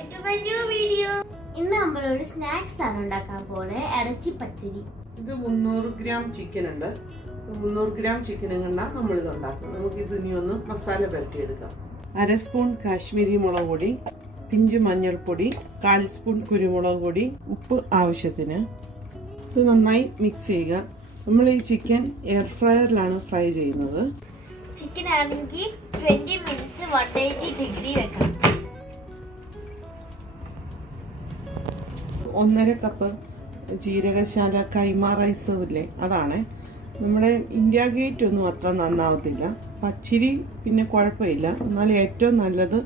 welcome to my new video. ഇന്ന് നമ്മൾ ഒരു സ്നാക്സ് ആണ് ഉണ്ടാക്കാൻ പോകുന്നത്. ഇറച്ചി പത്തിരി. ഇത് 300 ഗ്രാം ചിക്കൻ ഉണ്ട്. 300 ഗ്രാം ചിക്കൻ കൊണ്ടാ നമ്മൾ ഇത് ഉണ്ടാക്കുന്നത്. നമുക്ക് ഇത് ഇനി ഒന്ന് മസാല പുരട്ടിയെടുക്കാം. 1/2 സ്പൂൺ കാശ്മീരി മുളക് പൊടി, പിഞ്ച് മഞ്ഞൾപ്പൊടി, 1/4 സ്പൂൺ കുരുമുളക് പൊടി, ഉപ്പ് ആവശ്യത്തിന്. ഇത് നന്നായി മിക്സ് ചെയ്യുക. നമ്മൾ ഈ ചിക്കൻ എയർ ഫ്രയറിലാണ് ഫ്രൈ ചെയ്യുന്നത്. ചിക്കൻ ആണെങ്കിൽ 20 മിനിറ്റ്സ് 180 ഡിഗ്രി വെക്കണം. 1.5 കപ്പ് ജീരകശാല കൈമ റൈസ് ഇല്ലേ, അതാണ്. നമ്മുടെ ഇന്ത്യ ഗേറ്റ് ഒന്നും അത്ര നന്നാവത്തില്ല. പച്ചിരി പിന്നെ കുഴപ്പമില്ല, എന്നാൽ ഏറ്റവും നല്ലത്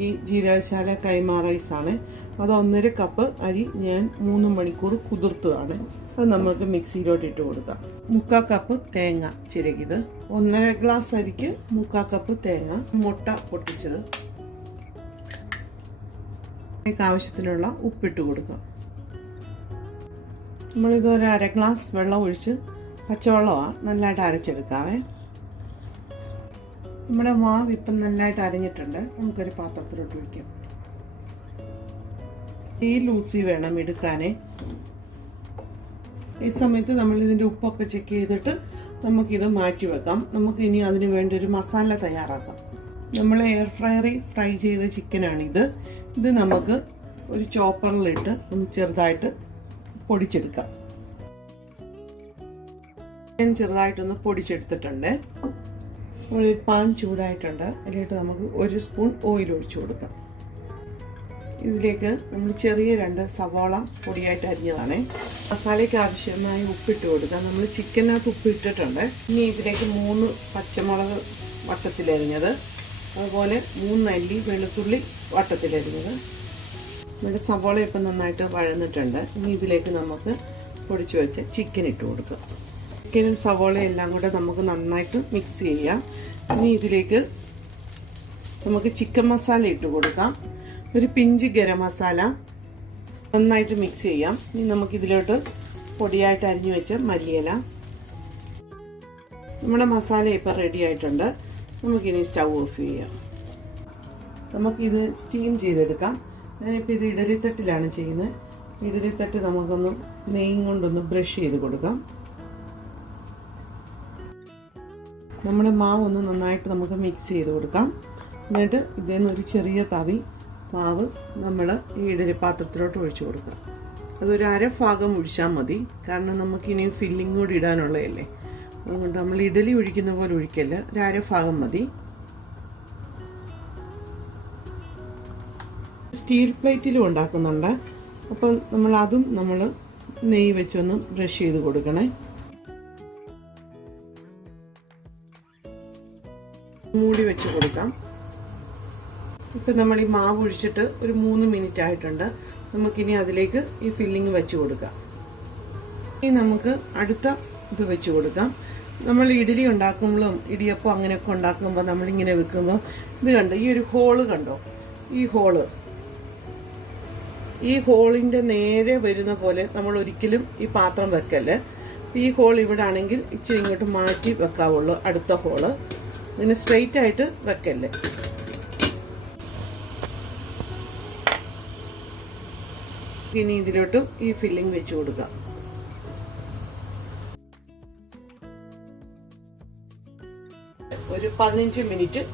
ഈ ജീരകശാല കൈമ റൈസാണ്. അത് 1.5 കപ്പ് അരി ഞാൻ 3 മണിക്കൂർ കുതിർത്തതാണ്. അത് നമുക്ക് മിക്സിയിലോട്ട് ഇട്ട് കൊടുക്കാം. 3/4 കപ്പ് തേങ്ങ ചിരകിയത്, 1.5 ഗ്ലാസ് അരിക്ക് 3/4 കപ്പ് തേങ്ങ, മുട്ട പൊട്ടിച്ചത്, ആവശ്യത്തിനുള്ള ഉപ്പിട്ട് കൊടുക്കാം. നമ്മളിത് ഒരു 1/2 ഗ്ലാസ് വെള്ളം ഒഴിച്ച്, പച്ചവെള്ളമാണ്, നല്ലതായിട്ട് അരച്ചെടുക്കാവേ. നമ്മുടെ മാവ് ഇപ്പം നല്ലതായിട്ട് അരഞ്ഞിട്ടുണ്ട്. നമുക്കൊരു പാത്രത്തിലോട്ട് ഒഴിക്കാം. ഈ ലൂസി വേണം എടുക്കാനേ. ഈ സമയത്ത് നമ്മൾ ഇതിൻ്റെ ഉപ്പൊക്കെ ചെക്ക് ചെയ്തിട്ട് നമുക്കിത് മാറ്റി വെക്കാം. നമുക്ക് ഇനി അതിന് വേണ്ടി ഒരു മസാല തയ്യാറാക്കാം. നമ്മൾ എയർ ഫ്രയറിൽ ഫ്രൈ ചെയ്ത ചിക്കനാണിത്. ഇത് നമുക്ക് ഒരു ചോപ്പറിലിട്ട് ഒന്ന് ചെറുതായിട്ട് പൊടിച്ചെടുക്കാം. ഞാൻ ചെറുതായിട്ടൊന്ന് പൊടിച്ചെടുത്തിട്ടുണ്ട്. ഒരു പാൻ ചൂടായിട്ടുണ്ട്. അതിലോട്ട് നമുക്ക് 1 സ്പൂൺ ഓയിൽ ഒഴിച്ചു കൊടുക്കാം. ഇതിലേക്ക് നമ്മൾ ചെറിയ 2 സവാള പൊടിയായിട്ട് അരിഞ്ഞതാണ്. മസാലയ്ക്ക് ആവശ്യമായി ഉപ്പിട്ട് കൊടുക്കാം. നമ്മൾ ചിക്കനകത്ത് ഉപ്പിട്ടിട്ടുണ്ട്. ഇനി ഇതിലേക്ക് 3 പച്ചമുളക് വട്ടത്തിലരിഞ്ഞത്, അതുപോലെ 3 അല്ലി വെളുത്തുള്ളി വട്ടത്തിലരിഞ്ഞത്. നമ്മുടെ സവാള ഇപ്പം നന്നായിട്ട് വഴന്നിട്ടുണ്ട്. ഇനി ഇതിലേക്ക് നമുക്ക് പൊടിച്ചു വെച്ച ചിക്കൻ ഇട്ട് കൊടുക്കാം. ചിക്കനും സവാളയും എല്ലാം കൂടെ നമുക്ക് നന്നായിട്ട് മിക്സ് ചെയ്യാം. ഇനി ഇതിലേക്ക് നമുക്ക് ചിക്കൻ മസാല ഇട്ട് കൊടുക്കാം. ഒരു പിഞ്ച് ഗരം മസാല, നന്നായിട്ട് മിക്സ് ചെയ്യാം. ഇനി നമുക്കിതിലോട്ട് പൊടിയായിട്ട് അരിഞ്ഞു വെച്ച മല്ലിയില. നമ്മുടെ മസാല ഇപ്പം റെഡി ആയിട്ടുണ്ട്. നമുക്കിനി സ്റ്റൗ ഓഫ് ചെയ്യാം. നമുക്കിത് സ്റ്റീം ചെയ്തെടുക്കാം. ഞാനിപ്പോൾ ഇത് ഇഡലിത്തട്ടിലാണ് ചെയ്യുന്നത്. ഇഡലിത്തട്ട് നമുക്കൊന്ന് നെയ്യും കൊണ്ടൊന്ന് ബ്രഷ് ചെയ്ത് കൊടുക്കാം. നമ്മുടെ മാവ് ഒന്ന് നന്നായിട്ട് നമുക്ക് മിക്സ് ചെയ്ത് കൊടുക്കാം. എന്നിട്ട് ഇതിൽ നിന്ന് ഒരു ചെറിയ തവി മാവ് നമ്മൾ ഈ ഇഡലി പാത്രത്തിലോട്ട് ഒഴിച്ചു കൊടുക്കാം. അതൊരു 1/2 ഭാഗം ഒഴിച്ചാൽ മതി, കാരണം നമുക്കിനി ഫില്ലിംഗ് കൂടി ഇടാനുള്ളതല്ലേ. അതുകൊണ്ട് നമ്മൾ ഇഡലി ഒഴിക്കുന്ന പോലെ ഒഴിക്കല്ല, ഒരു 1/2 ഭാഗം മതി. സ്റ്റീൽ പ്ലേറ്റിലും ഉണ്ടാക്കുന്നുണ്ട്. അപ്പം അതും നമ്മൾ നെയ്യ് വെച്ചൊന്ന് ബ്രഷ് ചെയ്ത് കൊടുക്കണേ. മൂടി വെച്ച് കൊടുക്കാം. ഇപ്പം നമ്മൾ ഈ മാവ് ഒഴിച്ചിട്ട് ഒരു 3 മിനിറ്റ് ആയിട്ടുണ്ട്. നമുക്കിനി അതിലേക്ക് ഈ ഫില്ലിങ് വെച്ച് കൊടുക്കാം. ഇനി നമുക്ക് അടുത്ത ഇത് വെച്ച് കൊടുക്കാം. നമ്മൾ ഇഡലി ഉണ്ടാക്കുമ്പോഴും ഇടിയപ്പം അങ്ങനെയൊക്കെ ഉണ്ടാക്കുമ്പോൾ നമ്മളിങ്ങനെ വെക്കുമ്പോൾ ഇത് കണ്ടോ, ഈ ഒരു ഹോള് കണ്ടോ, ഈ ഹോളിൻ്റെ നേരെ വരുന്ന പോലെ നമ്മൾ ഒരിക്കലും ഈ പാത്രം വെക്കല്ലേ. ഈ ഹോൾ ഇവിടെ ആണെങ്കിൽ ഇച്ചിരി ഇങ്ങോട്ട് മാറ്റി വെക്കാവുള്ളൂ. അടുത്ത ഹോള് ഇങ്ങനെ സ്ട്രെയിറ്റ് ആയിട്ട് വെക്കല്ലേ. ഇനി ഇതിലോട്ടും ഈ ഫില്ലിംഗ് വെച്ച് കൊടുക്കാം. ഒരു 15 മിനിറ്റ്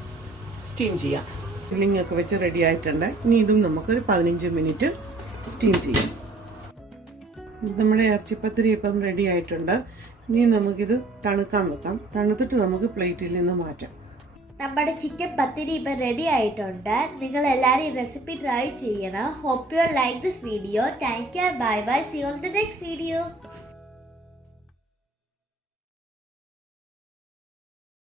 സ്റ്റീം ചെയ്യാം. ഫില്ലിംഗ് ഒക്കെ വെച്ച് റെഡി ആയിട്ടുണ്ട്. ഇനി ഇതും നമുക്കൊരു 15 മിനിറ്റ് സ്റ്റീം ചെയ്യാം. നമ്മുടെ ഇറച്ചിപ്പത്തിരി ഇപ്പം റെഡി ആയിട്ടുണ്ട്. ഇനി നമുക്കിത് തണുക്കാൻ വെക്കാം. തണുത്തിട്ട് നമുക്ക് പ്ലേറ്റിൽ നിന്ന് മാറ്റാം. നമ്മുടെ ചിക്കൻ പത്തിരി ഇപ്പം റെഡി ആയിട്ടുണ്ട്. നിങ്ങൾ എല്ലാവരും റെസിപ്പി ട്രൈ ചെയ്യണം. Hope you like this video. Thank you, bye bye, see you on the next video.